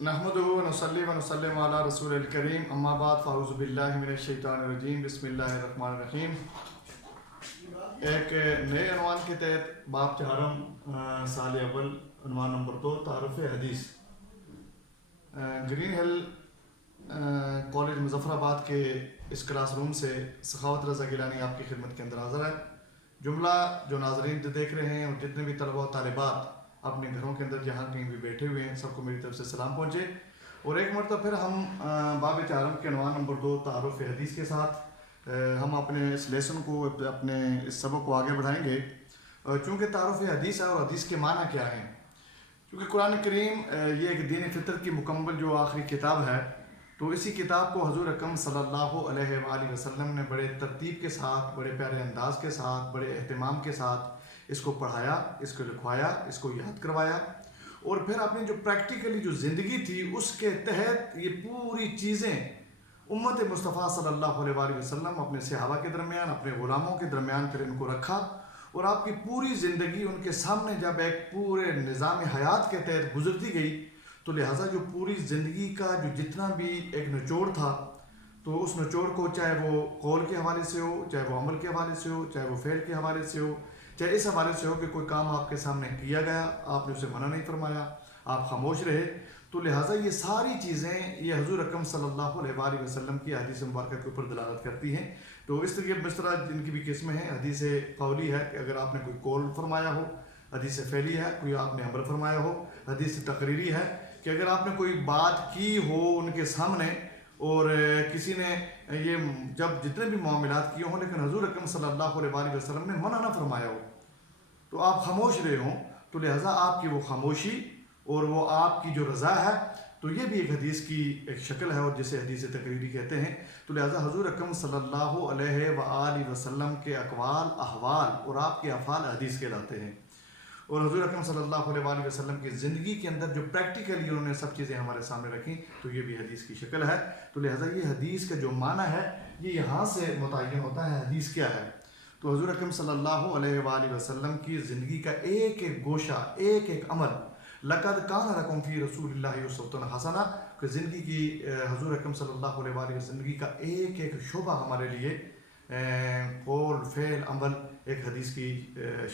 نحمدہ ونصلی ونسلم علی رسول الکریم اما بعد فاعوذ باللہ من الشیطان الرجیم بسم اللہ الرحمن الرحیم۔ ایک نئے عنوان کے تحت باب چہارم سال اول عنوان نمبر 2 تعارف حدیث گرین ہل کالج مظفر آباد کے اس کلاس روم سے سخاوت رضا گیلانی آپ کی خدمت کے اندر حاضر ہے۔ جملہ جو ناظرین دیکھ رہے ہیں اور جتنے بھی طلبہ و طالبات اپنے گھروں کے اندر جہاں کہیں بھی بیٹھے ہوئے ہیں سب کو میری طرف سے سلام پہنچے، اور ایک مرتبہ پھر ہم باب چہارم کے عنوان نمبر 2 تعارف حدیث کے ساتھ ہم اپنے اس لیسن کو اپنے اس سبق کو آگے بڑھائیں گے، چونکہ تعارف حدیث ہے اور حدیث کے معنی کیا ہیں۔ کیونکہ قرآن کریم یہ ایک دین فطرت کی مکمل جو آخری کتاب ہے، تو اسی کتاب کو حضور اکرم صلی اللہ علیہ وآلہ وسلم نے بڑے ترتیب کے ساتھ، بڑے پیارے انداز کے ساتھ، بڑے اہتمام کے ساتھ اس کو پڑھایا، اس کو لکھوایا، اس کو یاد کروایا، اور پھر اپنی جو پریکٹیکلی جو زندگی تھی اس کے تحت یہ پوری چیزیں امت مصطفیٰ صلی اللہ علیہ وآلہ وسلم اپنے صحابہ کے درمیان، اپنے غلاموں کے درمیان پھر ان کو رکھا، اور آپ کی پوری زندگی ان کے سامنے جب ایک پورے نظام حیات کے تحت گزرتی گئی، تو لہٰذا جو پوری زندگی کا جو جتنا بھی ایک نچوڑ تھا، تو اس نچوڑ کو چاہے وہ قول کے حوالے سے ہو، چاہے وہ عمل کے حوالے سے ہو، چاہے وہ فعل کے حوالے سے ہو، چاہے اس حوالے سے ہو کہ کوئی کام آپ کے سامنے کیا گیا، آپ نے اسے منع نہیں فرمایا، آپ خاموش رہے، تو لہٰذا یہ ساری چیزیں یہ حضور اکرم صلی اللہ علیہ وآلہ وسلم کی حدیث مبارکہ کے اوپر دلالت کرتی ہیں۔ تو اس طرح جن کی بھی قسمیں ہیں، حدیث قولی ہے کہ اگر آپ نے کوئی قول فرمایا ہو، حدیث فعلی ہے کوئی آپ نے عمل فرمایا ہو، حدیث تقریری ہے کہ اگر آپ نے کوئی بات کی ہو ان کے سامنے اور کسی نے یہ جب جتنے بھی معاملات کیے ہوں لیکن حضور اکرم صلی اللہ علیہ وآلہ وسلم نے منع نہ فرمایا ہو، تو آپ خاموش رہے ہوں، تو لہٰذا آپ کی وہ خاموشی اور وہ آپ کی جو رضا ہے، تو یہ بھی ایک حدیث کی ایک شکل ہے اور جسے حدیث تقریری کہتے ہیں۔ تو لہٰذا حضور اکرم صلی اللہ علیہ وآلہ وسلم کے اقوال، احوال اور آپ کے افعال حدیث کہلاتے ہیں، اور حضور اکرم صلی اللہ علیہ وآلہ وسلم کی زندگی کے اندر جو پریکٹیکلی انہوں نے سب چیزیں ہمارے سامنے رکھیں، تو یہ بھی حدیث کی شکل ہے۔ تو لہٰذا یہ حدیث کا جو معنی ہے یہ یہاں سے متعین ہوتا ہے حدیث کیا ہے۔ تو حضور اکرم صلی اللہ علیہ وآلہ وسلم کی زندگی کا ایک ایک گوشہ، ایک ایک عمل، لقد کان لکم فی رسول اللہ اسوۃ حسنہ، کہ زندگی کی حضور اکرم صلی اللہ علیہ وآلہ وسلم زندگی کا ایک ایک شعبہ ہمارے لیے قول، فعل، عمل ایک حدیث کی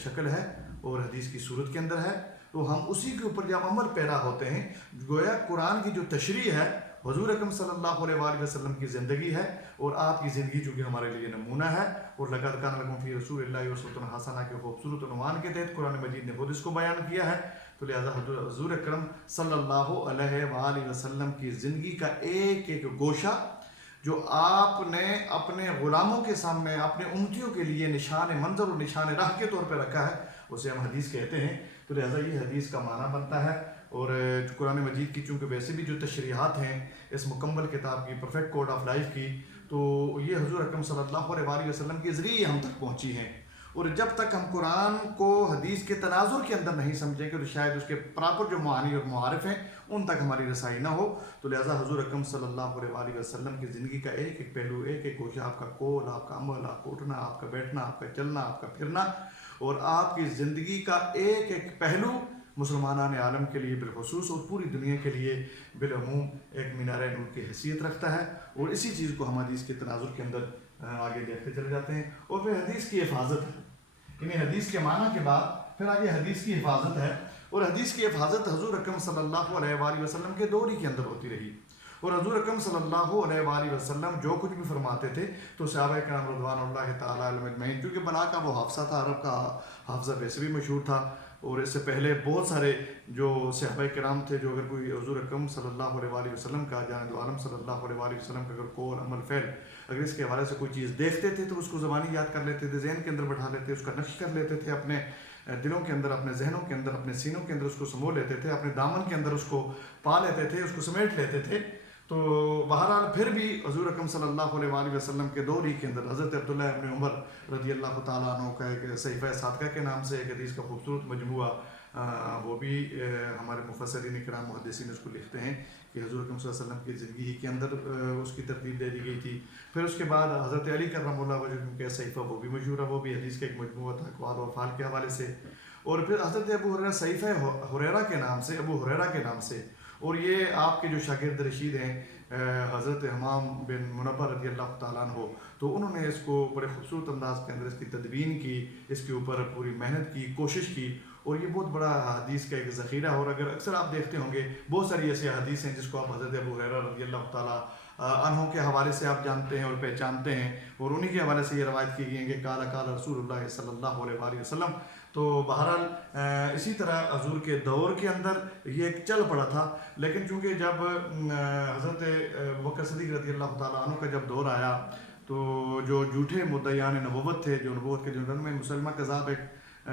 شکل ہے اور حدیث کی صورت کے اندر ہے۔ تو ہم اسی کے اوپر جب عمل پیرا ہوتے ہیں، گویا قرآن کی جو تشریح ہے حضور اکرم صلی اللہ علیہ وآلہ وسلم کی زندگی ہے، اور آپ کی زندگی چونکہ ہمارے لیے نمونہ ہے، اور لقد کان لکم فی رسول اللہ اسوۃ حسنہ کے خوبصورت عنوان کے تحت قرآن مجید نے خود اس کو بیان کیا ہے۔ تو لہذا حضور اکرم صلی اللہ علیہ وآلہ وسلم کی زندگی کا ایک ایک گوشہ جو آپ نے اپنے غلاموں کے سامنے، اپنے امتیوں کے لیے نشان منظر اور نشان راہ کے طور پہ رکھا ہے، اسے ہم حدیث کہتے ہیں۔ تو لہذا یہ حدیث کا معنی بنتا ہے، اور قرآن مجید کی چونکہ ویسے بھی جو تشریحات ہیں اس مکمل کتاب کی، پرفیکٹ کوڈ آف لائف کی، تو یہ حضور اکرم صلی اللہ علیہ وآلہ وسلم کے ذریعے ہم تک پہنچی ہیں، اور جب تک ہم قرآن کو حدیث کے تناظر کے اندر نہیں سمجھیں گے تو شاید اس کے پراپر جو معانی اور معارف ہیں ان تک ہماری رسائی نہ ہو۔ تو لہٰذا حضور اکرم صلی اللہ علیہ وآلہ وسلم کی زندگی کا ایک ایک پہلو، ایک ایک گوشہ، آپ کا قول، آپ کا عمل، آپ کا اٹھنا، آپ کا بیٹھنا، آپ کا چلنا، آپ کا پھرنا، اور آپ کی زندگی کا ایک ایک پہلو مسلمانان عالم کے لیے بالخصوص اور پوری دنیا کے لیے بالعموم ایک مینار نور کی حیثیت رکھتا ہے، اور اسی چیز کو ہم حدیث کے تناظر کے اندر آگے دیکھتے چلے جاتے ہیں۔ اور پھر حدیث کی حفاظت ہے، یعنی حدیث کے معنی کے بعد پھر آگے حدیث کی حفاظت ہے، اور حدیث کی حفاظت حضور اکرم صلی اللہ علیہ وآلہ وسلم کے دور ہی کے اندر ہوتی رہی، اور حضور اکرم صلی اللہ علیہ وآلہ وسلم جو کچھ بھی فرماتے تھے تو صحابہ کرام رضوان اللہ تعالیٰ علیہم اجمعین، چونکہ بلاغہ کا وہ حافظہ تھا، عرب کا حافظہ ویسے بھی مشہور تھا، اور اس سے پہلے بہت سارے جو صحابہ کرام تھے جو اگر کوئی حضور اکرم صلی اللہ علیہ وآلہ وسلم کا، جانب عالم صلی اللہ علیہ وآلہ وسلم کا اگر قول، عمل، فعل اگر اس کے حوالے سے کوئی چیز دیکھتے تھے تو اس کو زبانی یاد کر لیتے تھے، ذہن کے اندر بٹھا لیتے، اس کا نقش کر لیتے تھے، اپنے دلوں کے اندر، اپنے ذہنوں کے اندر، اپنے سینوں کے اندر اس کو سمو لیتے تھے، اپنے دامن کے اندر اس کو پا لیتے تھے، اس کو سمیٹ لیتے تھے۔ تو بہرحال پھر بھی حضور اکرم صلی اللہ علیہ وآلہ وسلم کے دور ہی کے اندر حضرت عبداللہ ابن عمر رضی اللہ تعالیٰ عنہ کا ایک صحیفہ صادقہ کے نام سے ایک حدیث کا خوبصورت مجموعہ، وہ بھی ہمارے مفسرین کرام محدثین اس کو لکھتے ہیں کہ حضور اکرم صلی اللہ علیہ وسلم کی زندگی کے اندر اس کی ترتیب دے دی گئی تھی۔ پھر اس کے بعد حضرت علی کرم اللہ وجہ کا صحیفہ وہ بھی مشہور ہے، وہ بھی حدیث کا ایک مجموعہ تھا اقوال و افعال کے حوالے سے۔ اور پھر حضرت ابو ہریرہ صحیفہ ہریرہ کے نام سے، ابو ہریرہ کے نام سے، اور یہ آپ کے جو شاگرد رشید ہیں حضرت امام بن منبہ رضی اللہ تعالیٰ عنہ، تو انہوں نے اس کو بڑے خوبصورت انداز کے اندر اس کی تدوین کی، اس کے اوپر پوری محنت کی، کوشش کی، اور یہ بہت بڑا حدیث کا ایک ذخیرہ ہے۔ اور اگر اکثر آپ دیکھتے ہوں گے بہت ساری ایسے حدیث ہیں جس کو آپ حضرت ابو ہریرہ رضی اللہ تعالیٰ عنہ کے حوالے سے آپ جانتے ہیں اور پہچانتے ہیں، اور انہی کے حوالے سے یہ روایت کی گئی ہے کہ قال قال رسول اللہ صلی اللہ علیہ وآلہ وسلم۔ تو بہرحال اسی طرح حضور کے دور کے اندر یہ ایک چل پڑا تھا، لیکن چونکہ جب حضرت ابوبکر صدیق رضی اللہ تعالیٰ عنہ کا جب دور آیا تو جو جھوٹے مدعیان نبوت تھے، جو نبوت کے جنرل میں مسلمہ کذاب ایک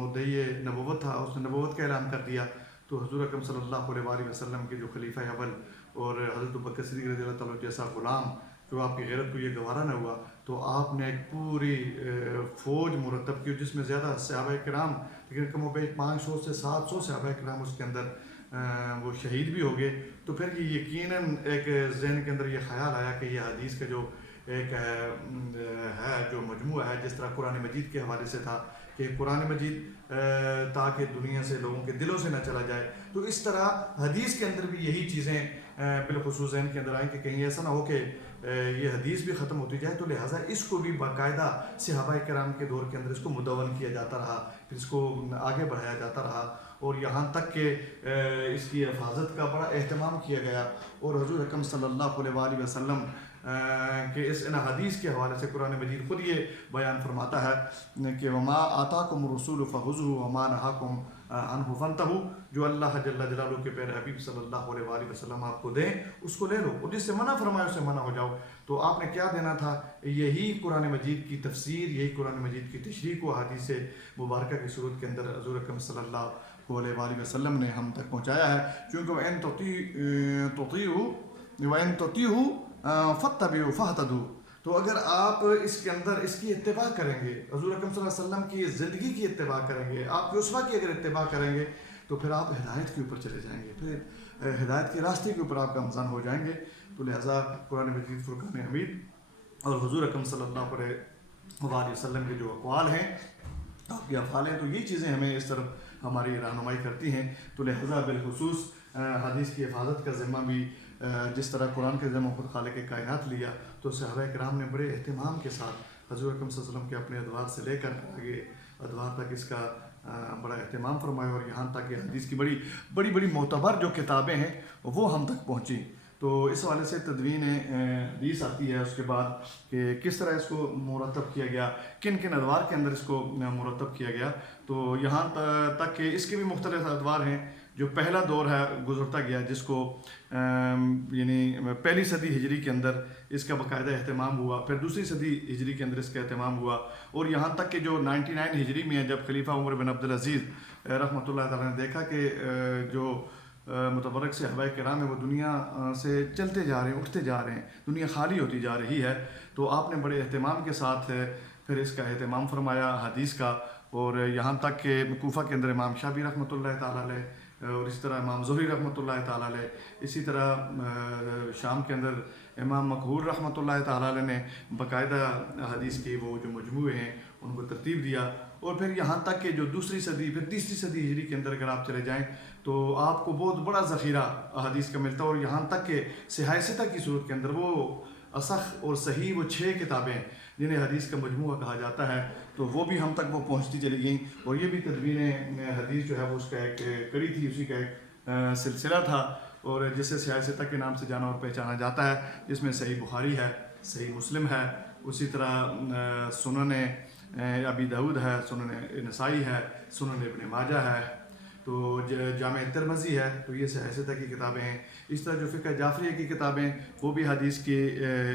مدعی نبوت تھا، اس نے نبوت کا اعلان کر دیا، تو حضور اکرم صلی اللہ علیہ وآلہ وسلم کے جو خلیفہ اول اور حضرت ابوبکر صدیق رضی اللہ تعالیٰ جیسا غلام جو آپ کی غیرت کو یہ گوارا نہ ہوا، تو آپ نے ایک پوری فوج مرتب کی جس میں زیادہ صحابہ کرام، لیکن کم و بیش 500 سے 700 صحابہ کرام اس کے اندر وہ شہید بھی ہو گئے۔ تو پھر یہ یقیناً ایک ذہن کے اندر یہ خیال آیا کہ یہ حدیث کا جو ایک ہے جو مجموعہ ہے، جس طرح قرآن مجید کے حوالے سے تھا کہ قرآن مجید تاکہ دنیا سے لوگوں کے دلوں سے نہ چلا جائے، تو اس طرح حدیث کے اندر بھی یہی چیزیں بالخصوص ذہن کے اندر آئیں کہ کہیں ایسا نہ ہو کہ یہ حدیث بھی ختم ہوتی جائے، تو لہٰذا اس کو بھی باقاعدہ صحابہ کرام کے دور کے اندر اس کو مدون کیا جاتا رہا، پھر اس کو آگے بڑھایا جاتا رہا، اور یہاں تک کہ اس کی حفاظت کا بڑا اہتمام کیا گیا۔ اور حضور اکرم صلی اللہ علیہ وآلہ وسلم کہ ان حدیث کے حوالے سے قرآن مجید خود یہ بیان فرماتا ہے کہ وما آتاکم الرسول فخذوہ وما نہاکم عنہ فانتہوا، جو اللہ جل جلالہ کے پیارے حبیب صلی اللہ علیہ وآلہ وسلم آپ کو دیں اس کو لے لو، اور جس سے منع فرمائے اس سے منع ہو جاؤ۔ تو آپ نے کیا دینا تھا؟ یہی قرآن مجید کی تفسیر، یہی قرآن مجید کی تشریح کو حدیث مبارکہ کی صورت کے اندر حضور اکرم صلی اللہ علیہ وآلہ وسلم نے ہم تک پہنچایا ہے، کیونکہ وَإِن تُطِيعُوا فَاتَّبِعُوا فَاهْتَدُوا، تو اگر آپ اس کے اندر اس کی اتباع کریں گے، حضور اکرم صلی اللہ علیہ وسلم کی زندگی کی اتباع کریں گے، آپ کے اسوہ کی اگر اتباع کریں گے، تو پھر آپ ہدایت کے اوپر چلے جائیں گے، پھر ہدایت کے راستے کے اوپر آپ گامزن ہو جائیں گے۔ تو لہٰذا قرآن مجید فرقان حمید اور حضور اکرم صلی اللہ علیہ وآلہ وسلم کے جو اقوال ہیں، آپ کے افعال ہیں، تو یہ چیزیں ہمیں اس طرف ہماری رہنمائی کرتی ہیں۔ تو لہٰذا بالخصوص حدیث کی حفاظت کا ذمہ بھی جس طرح قرآن کے ذمہ خود خالق کائنات لیا، تو صحابہ کرام نے بڑے اہتمام کے ساتھ حضور اکرم صلی اللہ علیہ وسلم کے اپنے ادوار سے لے کر آگے ادوار تک اس کا بڑا اہتمام فرمایا، اور یہاں تک کہ حدیث کی بڑی معتبر جو کتابیں ہیں وہ ہم تک پہنچی۔ تو اس حوالے سے تدوین حدیث آتی ہے، اس کے بعد کہ کس طرح اس کو مرتب کیا گیا، کن کن ادوار کے اندر اس کو مرتب کیا گیا، تو یہاں تک کہ اس کے بھی مختلف ادوار ہیں۔ جو پہلا دور ہے گزرتا گیا، جس کو یعنی پہلی صدی ہجری کے اندر اس کا باقاعدہ اہتمام ہوا، پھر دوسری صدی ہجری کے اندر اس کا اہتمام ہوا، اور یہاں تک کہ جو 99 ہجری میں ہے، جب خلیفہ عمر بن عبدالعزیز رحمۃ اللہ تعالیٰ نے دیکھا کہ جو متبرک صحابہ کرام ہیں وہ دنیا سے چلتے جا رہے ہیں، اٹھتے جا رہے ہیں، دنیا خالی ہوتی جا رہی ہے، تو آپ نے بڑے اہتمام کے ساتھ پھر اس کا اہتمام فرمایا حدیث کا، اور یہاں تک کہ کوفہ کے اندر امام شافعی رحمۃ اللہ تعالیٰ علیہ، اور اس طرح امام زہری رحمۃ اللہ تعالیٰ علیہ، اسی طرح شام کے اندر امام مقہور رحمۃ اللہ تعالیٰ علیہ نے باقاعدہ حدیث کے وہ جو مجموعے ہیں ان کو ترتیب دیا، اور پھر یہاں تک کہ جو دوسری صدی پھر تیسری صدی ہجری کے اندر اگر آپ چلے جائیں تو آپ کو بہت بڑا ذخیرہ حدیث کا ملتا ہے، اور یہاں تک کہ صحیح ستہ کی صورت کے اندر وہ اصح اور صحیح وہ 6 کتابیں جنہیں حدیث کا مجموعہ کہا جاتا ہے، تو وہ بھی ہم تک وہ پہنچتی چلی گئیں، اور یہ بھی تدوین حدیث جو ہے وہ اس کا ایک کڑی تھی، اسی کا ایک سلسلہ تھا، اور جسے صحیح ستہ کے نام سے جانا اور پہچانا جاتا ہے، جس میں صحیح بخاری ہے، صحیح مسلم ہے، اسی طرح سنن ابی داؤد ہے، سنن نسائی ہے، سنن ابن ماجہ ہے، تو جامع ترمذی ہے، تو یہ صحیح ستہ کی کتابیں ہیں۔ اس طرح جو فقہ جعفریہ کی کتابیں وہ بھی حدیث کے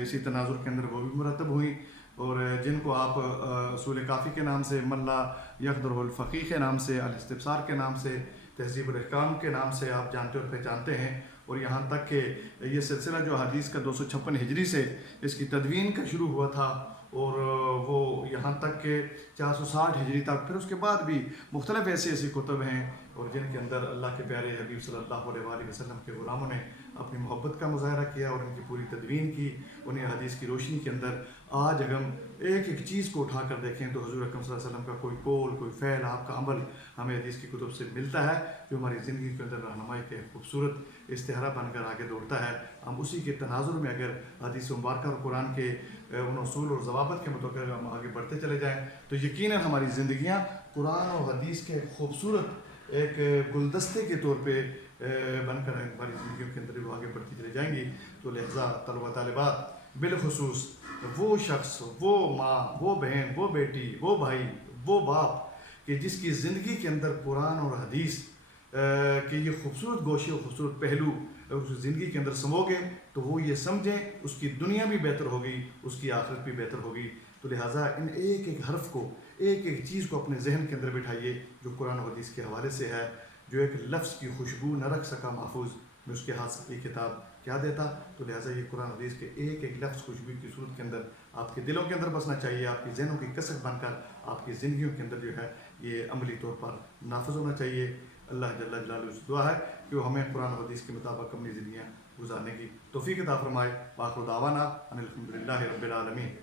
اسی تناظر کے اندر وہ بھی مرتب ہوئیں، اور جن کو آپ اصول کافی کے نام سے، ملا یقدر الفقیہ کے نام سے، الاستبصار کے نام سے، تہذیب الاحکام کے نام سے آپ جانتے اور پہچانتے ہیں، اور یہاں تک کہ یہ سلسلہ جو حدیث کا 256 ہجری سے اس کی تدوین کا شروع ہوا تھا، اور وہ یہاں تک کہ 460 ہجری تک، پھر اس کے بعد بھی مختلف ایسی کتب ہیں، اور جن کے اندر اللہ کے پیارے حبیب صلی اللہ علیہ وآلہ وسلم کے غلاموں نے اپنی محبت کا مظاہرہ کیا، اور ان کی پوری تدوین کی، انہیں حدیث کی روشنی کے اندر آج اگر ہم ایک ایک چیز کو اٹھا کر دیکھیں تو حضور اکرم صلی اللہ علیہ وسلم کا کوئی قول، کوئی فعل، آپ کا عمل ہمیں حدیث کی کتب سے ملتا ہے جو ہماری زندگی کے اندر رہنمائی کے خوبصورت استہارہ بن کر آگے دوڑتا ہے. ہم اسی کے تناظر میں اگر حدیث مبارکہ اور قرآن کے ان اصول اور ضوابط کے مطابق ہم آگے بڑھتے چلے جائیں تو یقیناً ہماری زندگیاں قرآن اور حدیث کے خوبصورت ایک گلدستے کے طور پہ بن کر ہماری زندگیوں کے اندر وہ آگے بڑھتی چلی جائیں گی. تو لہذا طلبہ طالبات بالخصوص وہ شخص، وہ ماں، وہ بہن، وہ بیٹی، وہ بھائی، وہ باپ کہ جس کی زندگی کے اندر قرآن اور حدیث کہ یہ خوبصورت گوشے اور خوبصورت پہلو اس زندگی کے اندر سمو گے تو وہ یہ سمجھیں اس کی دنیا بھی بہتر ہوگی، اس کی آخرت بھی بہتر ہوگی. تو لہٰذا ان ایک ایک حرف کو، ایک ایک چیز کو اپنے ذہن کے اندر بٹھائیے جو قرآن و حدیث کے حوالے سے ہے. جو ایک لفظ کی خوشبو نہ رکھ سکا محفوظ، میں اس کے ہاتھ سے یہ کتاب کیا دیتا. تو لہٰذا یہ قرآن حدیث کے ایک ایک لفظ خوشبو کی صورت کے اندر آپ کے دلوں کے اندر بسنا چاہیے، آپ کی ذہنوں کی کثرت بن کر آپ کی زندگیوں کے اندر جو ہے یہ عملی طور پر نافذ ہونا چاہیے. اللہ جل جلالہ سے دعا ہے کہ وہ ہمیں قرآن و حدیث کے مطابق اپنی زندگیاں گزارنے کی توفیق عطا فرمائے. وآخر دعوانا ان الحمد للہ رب العالمین.